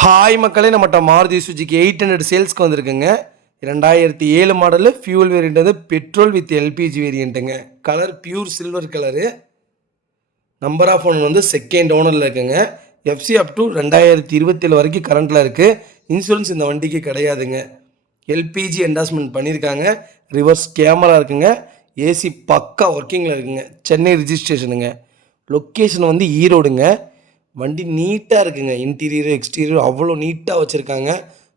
Hi மக்களே, நம்மகிட்ட மாருதி சுஜுக்கி 800 சேல்ஸ்க்கு வந்திருக்குங்க. 2007 மாடலு, ஃபியூல் வேரியண்ட் வந்து பெட்ரோல் வித் எல்பிஜி வேரியண்ட்டுங்க. Colour pure silver colour. Number of owner வந்து செகண்ட் ஓனரில் இருக்குங்க. எஃப்சி அப் டு 2027 வரைக்கும் கரண்ட்டில் இருக்குது. இன்சூரன்ஸ் இந்த வண்டிக்கு கிடையாதுங்க. எல்பிஜி என்டாஸ்மெண்ட் பண்ணியிருக்காங்க. ரிவர்ஸ் கேமரா இருக்குங்க. ஏசி பக்கா ஒர்க்கிங்கில் இருக்குங்க. சென்னை ரிஜிஸ்ட்ரேஷனுங்க. லொக்கேஷன் வந்து ஈரோடுங்க. வண்டி நீட்டாக இருக்குங்க. இன்டீரியர் எக்ஸ்டீரியர் அவ்வளோ நீட்டாக வச்சுருக்காங்க.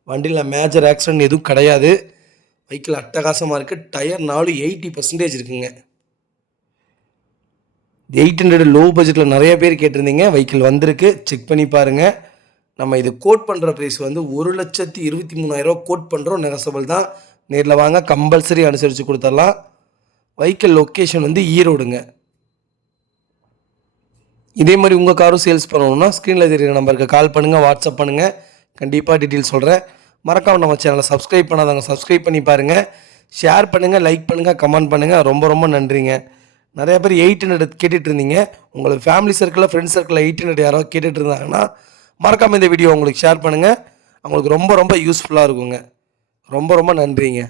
வண்டியில் மேஜர் ஆக்சிடென்ட் எதுவும் கிடையாது. வெஹிக்கிள் அட்டகாசமாக இருக்குது. டயர் 80% இருக்குங்க. 800 லோ பட்ஜெட்டில் நிறைய பேர் கேட்டிருந்தீங்க. வெஹிக்கிள் வந்திருக்கு, செக் பண்ணி பாருங்கள். நம்ம இது கோட் பண்ணுற ப்ரைஸ் வந்து 1,23,000 கோட் பண்ணுறோம். நெகசபிள் தான். நேரில் வாங்க, கம்பல்சரி அனுசரித்து கொடுத்துடலாம். வெஹிக்கிள் லொக்கேஷன் வந்து ஈரோடுங்க. இதே மாதிரி உங்கள் காரும் சேல்ஸ் பண்ணணுன்னா ஸ்க்ரீனில் தெரியுற நம்பருக்கு கால் பண்ணுங்கள், வாட்ஸ்அப் பண்ணுங்கள். கண்டிப்பாக டீட்டெயில் சொல்கிறேன். மறக்காமல் நம்ம சேனலை சப்ஸ்கிரைப் பண்ணாதவங்க சப்ஸ்கிரைப் பண்ணி பாருங்கள். ஷேர் பண்ணுங்கள், லைக் பண்ணுங்கள், கமெண்ட் பண்ணுங்கள். ரொம்ப ரொம்ப நன்றிங்க. நிறைய பேர் 800 கேட்டுட்டு இருந்தீங்க. உங்களுக்கு ஃபேமிலி சர்க்கிளில், ஃப்ரெண்ட்ஸ் சர்க்கிளில் 800 யாராவது கேட்டுட்டு இருந்தாங்கன்னா மறக்காமல் இந்த வீடியோ உங்களுக்கு ஷேர் பண்ணுங்கள். அவங்களுக்கு ரொம்ப ரொம்ப யூஸ்ஃபுல்லாக இருக்குங்க. ரொம்ப ரொம்ப நன்றிங்க.